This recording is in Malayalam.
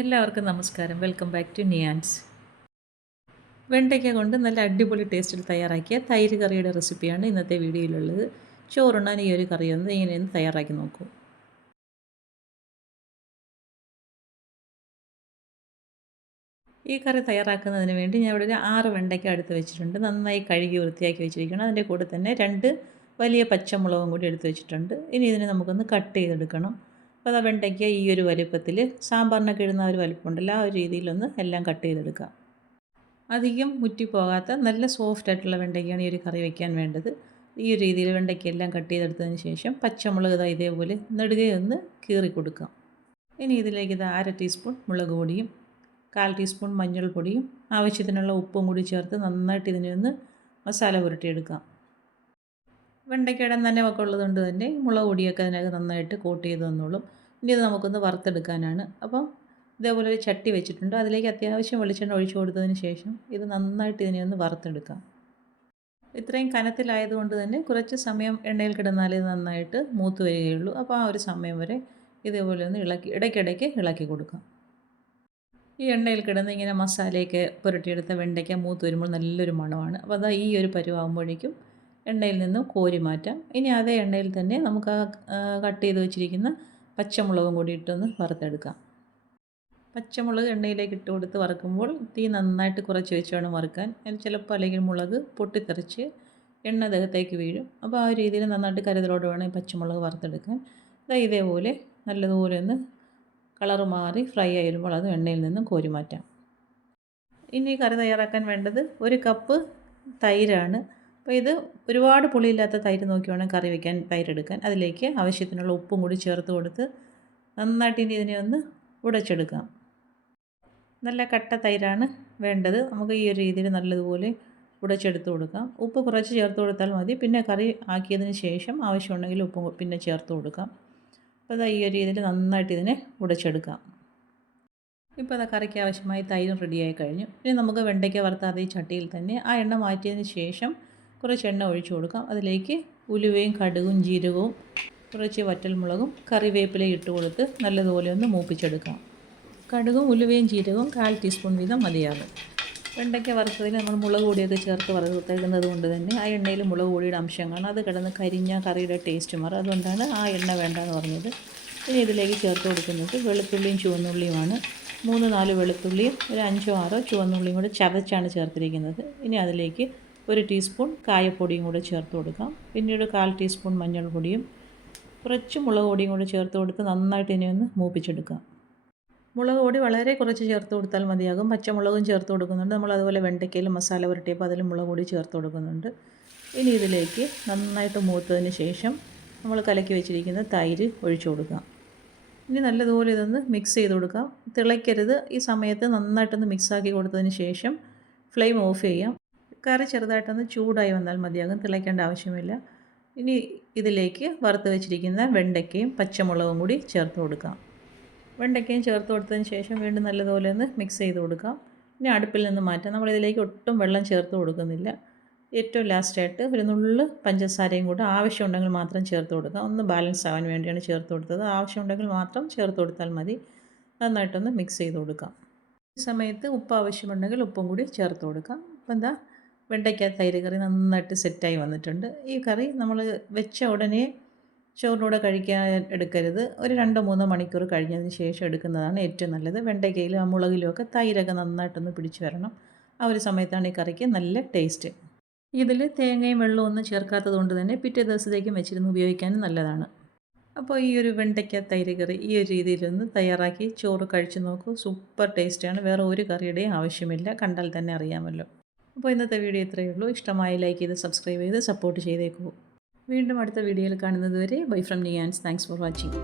എല്ലാവർക്കും നമസ്കാരം. Welcome back to Niyans. വെണ്ടയ്ക്ക കൊണ്ട് നല്ല അടിപൊളി ടേസ്റ്റിൽ തയ്യാറാക്കിയ തൈര് കറിയുടെ റെസിപ്പിയാണ് ഇന്നത്തെ വീഡിയോയിലുള്ളത്. ചോറുണ്ണാൻ ഈ ഒരു കറി ഒന്ന് ഇങ്ങനെയൊന്ന് തയ്യാറാക്കി നോക്കൂ. ഈ കറി തയ്യാറാക്കുന്നതിന് വേണ്ടി ഞാൻ ഇവിടെ ഒരു 6 വെണ്ടയ്ക്ക എടുത്ത് വെച്ചിട്ടുണ്ട്. നന്നായി കഴുകി വൃത്തിയാക്കി വെച്ചിരിക്കണം. അതിൻ്റെ കൂടെ തന്നെ 2 വലിയ പച്ചമുളകും കൂടി എടുത്ത് വെച്ചിട്ടുണ്ട്. ഇനി ഇതിനെ നമുക്കൊന്ന് കട്ട് ചെയ്തെടുക്കണം. അപ്പോൾ അതാ വെണ്ടയ്ക്ക ഈ ഒരു വലിപ്പത്തിൽ സാമ്പാറിനൊക്കെ ഇടുന്ന ഒരു വലിപ്പമുണ്ടല്ലോ, ആ ഒരു രീതിയിലൊന്ന് എല്ലാം കട്ട് ചെയ്തെടുക്കുക. അധികം മുറ്റിപ്പോകാത്ത നല്ല സോഫ്റ്റ് ആയിട്ടുള്ള വെണ്ടയ്ക്കയാണ് ഈ ഒരു കറി വയ്ക്കാൻ വേണ്ടത്. ഈ ഒരു രീതിയിൽ വെണ്ടയ്ക്ക എല്ലാം കട്ട് ചെയ്തെടുത്തതിന് ശേഷം പച്ചമുളക് ഇതേപോലെ നെടുകയൊന്ന് കീറി കൊടുക്കാം. ഇനി ഇതിലേക്ക് 1/2 ടീസ്പൂൺ മുളക് പൊടിയും 1/4 ടീസ്പൂൺ മഞ്ഞൾപ്പൊടിയും ആവശ്യത്തിനുള്ള ഉപ്പും കൂടി ചേർത്ത് നന്നായിട്ട് ഇതിനെ ഒന്ന് മസാല പുരട്ടിയെടുക്കാം. വെണ്ടയ്ക്കയുടെ നനവൊക്കെ ഉള്ളതുകൊണ്ട് തന്നെ മുളക് പൊടിയൊക്കെ അതിനകത്ത് നന്നായിട്ട് കോട്ട് ചെയ്ത് തന്നോളും. ഇനി ഇത് നമുക്കൊന്ന് വറുത്തെടുക്കാനാണ്. അപ്പം ഇതേപോലെ ഒരു ചട്ടി വെച്ചിട്ടുണ്ട്. അതിലേക്ക് അത്യാവശ്യം വെളിച്ചെണ്ണ ഒഴിച്ചു കൊടുത്തതിന് ശേഷം ഇത് നന്നായിട്ട് ഇതിനെ ഒന്ന് വറുത്തെടുക്കാം. ഇത്രയും കനത്തിലായതുകൊണ്ട് തന്നെ കുറച്ച് സമയം എണ്ണയിൽ കിടന്നാലേ ഇത് നന്നായിട്ട് മൂത്ത് വരികയുള്ളൂ. അപ്പോൾ ആ ഒരു സമയം വരെ ഇതേപോലെ ഒന്ന് ഇടയ്ക്കിടയ്ക്ക് ഇളക്കി കൊടുക്കാം. ഈ എണ്ണയിൽ കിടന്ന് ഇങ്ങനെ മസാലയൊക്കെ പുരട്ടിയെടുത്ത വെണ്ടയ്ക്ക മൂത്ത് വരുമ്പോൾ നല്ലൊരു മണമാണ്. അപ്പോൾ അതാ ഈ ഒരു പരുവാകുമ്പോഴേക്കും എണ്ണയിൽ നിന്നും കോരി മാറ്റാം. ഇനി അതേ എണ്ണയിൽ തന്നെ നമുക്ക് കട്ട് ചെയ്ത് വെച്ചിരിക്കുന്ന പച്ചമുളകും കൂടി ഇട്ടൊന്ന് വറുത്തെടുക്കാം. പച്ചമുളക് എണ്ണയിലേക്ക് ഇട്ട് കൊടുത്ത് വറുക്കുമ്പോൾ തീ നന്നായിട്ട് കുറച്ച് വെച്ച് വേണം വറുക്കാൻ. ചിലപ്പോൾ അല്ലെങ്കിൽ മുളക് പൊട്ടിത്തെറിച്ച് എണ്ണ ദേഹത്തേക്ക് വീഴും. അപ്പോൾ ആ രീതിയിൽ നന്നായിട്ട് കരുതലോടെ വേണം ഈ പച്ചമുളക് വറുത്തെടുക്കാൻ. ഇതേപോലെ നല്ലതുപോലെ ഒന്ന് കളറ് മാറി ഫ്രൈ ആയി വരുമ്പോൾ അത് എണ്ണയിൽ നിന്നും കോരി മാറ്റാം. ഇനി കറി തയ്യാറാക്കാൻ വേണ്ടത് 1 കപ്പ് തൈരാണ്. അപ്പോൾ ഇത് ഒരുപാട് പുളിയില്ലാത്ത തൈര് നോക്കി വേണം കറി വയ്ക്കാൻ തൈരെടുക്കാൻ. അതിലേക്ക് ആവശ്യത്തിനുള്ള ഉപ്പും കൂടി ചേർത്ത് കൊടുത്ത് നന്നായിട്ട് ഇനി ഇതിനെ ഒന്ന് ഉടച്ചെടുക്കാം. നല്ല കട്ട തൈരാണ് വേണ്ടത്. നമുക്ക് ഈ ഒരു രീതിയിൽ നല്ലതുപോലെ ഉടച്ചെടുത്ത് കൊടുക്കാം. ഉപ്പ് കുറച്ച് ചേർത്ത് കൊടുത്താൽ മതി. പിന്നെ കറി ആക്കിയതിന് ശേഷം ആവശ്യമുണ്ടെങ്കിൽ ഉപ്പ് പിന്നെ ചേർത്ത് കൊടുക്കാം. അപ്പോൾ ഈ ഒരു രീതിയിൽ നന്നായിട്ട് ഇതിനെ ഉടച്ചെടുക്കാം. ഇപ്പോൾ കറിക്ക് ആവശ്യമായി തൈരും റെഡിയായി കഴിഞ്ഞു. ഇനി നമുക്ക് വെണ്ടയ്ക്ക വറുത്താതെ ഈ ചട്ടിയിൽ തന്നെ ആ എണ്ണ മാറ്റിയതിന് ശേഷം കുറച്ച് എണ്ണ ഒഴിച്ചു കൊടുക്കാം. അതിലേക്ക് ഉലുവയും കടുകും ജീരകവും കുറച്ച് വറ്റൽമുളകും കറിവേപ്പിലയും ഇട്ട് കൊടുത്ത് നല്ലതുപോലെ ഒന്ന് മൂപ്പിച്ചെടുക്കാം. കടുകും ഉലുവയും ജീരകവും 1/4 ടീസ്പൂൺ വീതം മതിയാകും. വെണ്ടയ്ക്ക വറുത്തതിൽ നമ്മൾ മുളക് പൊടിയൊക്കെ ചേർത്ത് വറുത്തേക്കുന്നത് കൊണ്ട് തന്നെ ആ എണ്ണയിൽ മുളക് പൊടിയുടെ അംശം കാണും. അത് കിടന്ന് കരിഞ്ഞ കറിയുടെ ടേസ്റ്റ് മാറും. അതുകൊണ്ടാണ് ആ എണ്ണ വേണ്ടെന്ന് പറഞ്ഞത്. ഇനി ഇതിലേക്ക് ചേർത്ത് കൊടുക്കുന്നത് വെളുത്തുള്ളിയും ചുവന്നുള്ളിയുമാണ്. 3-4 വെളുത്തുള്ളിയും ഒരു 5-6 ചുവന്നുള്ളിയും കൂടെ ചതച്ചാണ് ചേർത്തിരിക്കുന്നത്. ഇനി അതിലേക്ക് 1 ടീസ്പൂൺ കായപ്പൊടിയും കൂടെ ചേർത്ത് കൊടുക്കാം. പിന്നീട് 1/4 ടീസ്പൂൺ മഞ്ഞൾപ്പൊടിയും കുറച്ച് മുളക് പൊടിയും കൂടെ ചേർത്ത് കൊടുത്ത് നന്നായിട്ട് ഇനി ഒന്ന് മൂപ്പിച്ചെടുക്കാം. മുളക് പൊടി വളരെ കുറച്ച് ചേർത്ത് കൊടുത്താൽ മതിയാകും. പച്ചമുളകും ചേർത്ത് കൊടുക്കുന്നുണ്ട്. നമ്മൾ അതുപോലെ വെണ്ടയ്ക്കയിൽ മസാല പുരട്ടിയപ്പോൾ അതിൽ മുളക് പൊടി ചേർത്ത് കൊടുക്കുന്നുണ്ട്. ഇനി ഇതിലേക്ക് നന്നായിട്ട് മൂത്തതിന് ശേഷം നമ്മൾ കലക്കി വെച്ചിരിക്കുന്ന തൈര് ഒഴിച്ചു കൊടുക്കാം. ഇനി നല്ലതുപോലെ ഇതൊന്ന് മിക്സ് ചെയ്ത് കൊടുക്കാം. തിളയ്ക്കരുത്. ഈ സമയത്ത് നന്നായിട്ടൊന്ന് മിക്സാക്കി കൊടുത്തതിന് ശേഷം ഫ്ലെയിം ഓഫ് ചെയ്യാം. കറി ചെറുതായിട്ടൊന്ന് ചൂടായി വന്നാൽ മതിയാകും. തിളയ്ക്കേണ്ട ആവശ്യമില്ല. ഇനി ഇതിലേക്ക് വറുത്ത് വെച്ചിരിക്കുന്ന വെണ്ടയ്ക്കയും പച്ചമുളകും കൂടി ചേർത്ത് കൊടുക്കാം. വെണ്ടയ്ക്കയും ചേർത്ത് കൊടുത്തതിന് ശേഷം വീണ്ടും നല്ലതുപോലെ ഒന്ന് മിക്സ് ചെയ്ത് കൊടുക്കാം. ഇനി അടുപ്പിൽ നിന്ന് മാറ്റാം. നമ്മളിതിലേക്ക് ഒട്ടും വെള്ളം ചേർത്ത് കൊടുക്കുന്നില്ല. ഏറ്റവും ലാസ്റ്റായിട്ട് ഒരു നുള്ള് പഞ്ചസാരയും കൂടെ ആവശ്യമുണ്ടെങ്കിൽ മാത്രം ചേർത്ത് കൊടുക്കാം. ഒന്ന് ബാലൻസ് ആവാൻ വേണ്ടിയാണ് ചേർത്ത് കൊടുത്തത്. ആവശ്യമുണ്ടെങ്കിൽ മാത്രം ചേർത്ത് കൊടുത്താൽ മതി. നന്നായിട്ടൊന്ന് മിക്സ് ചെയ്ത് കൊടുക്കാം. ഈ സമയത്ത് ഉപ്പ് ആവശ്യമുണ്ടെങ്കിൽ ഉപ്പും കൂടി ചേർത്ത് കൊടുക്കാം. അപ്പോൾ വെണ്ടയ്ക്ക തൈര് കറി നന്നായിട്ട് സെറ്റായി വന്നിട്ടുണ്ട്. ഈ കറി നമ്മൾ വെച്ച ഉടനെ ചോറിനൂടെ കഴിക്കാൻ എടുക്കരുത്. ഒരു 2-3 മണിക്കൂർ കഴിഞ്ഞതിന് ശേഷം എടുക്കുന്നതാണ് ഏറ്റവും നല്ലത്. വെണ്ടയ്ക്കയിലും ആ മുളകിലും ഒക്കെ തൈരൊക്കെ നന്നായിട്ടൊന്ന് പിടിച്ച് വരണം. ആ ഒരു സമയത്താണ് ഈ കറിക്ക് നല്ല ടേസ്റ്റ്. ഇതിൽ തേങ്ങയും വെള്ളവും ഒന്നും ചേർക്കാത്തത് കൊണ്ട് തന്നെ പിറ്റേ ദിവസത്തേക്കും വെച്ചിരുന്ന് ഉപയോഗിക്കാനും നല്ലതാണ്. അപ്പോൾ ഈ ഒരു വെണ്ടയ്ക്ക തൈര് കറി ഈ ഒരു രീതിയിലൊന്ന് തയ്യാറാക്കി ചോറ് കഴിച്ച് നോക്കൂ. സൂപ്പർ ടേസ്റ്റാണ്. വേറെ ഒരു കറിയുടെയും ആവശ്യമില്ല. കണ്ടാൽ തന്നെ അറിയാമല്ലോ. അപ്പോൾ ഇന്നത്തെ വീഡിയോ ഇത്രയേ ഉള്ളൂ. ഇഷ്ടമായി ലൈക്ക് ചെയ്ത് സബ്സ്ക്രൈബ് ചെയ്ത് സപ്പോർട്ട് ചെയ്തേക്കൂ. വീണ്ടും അടുത്ത വീഡിയോയിൽ കാണുന്നത് വരെ bye from Niyans. Thanks for watching.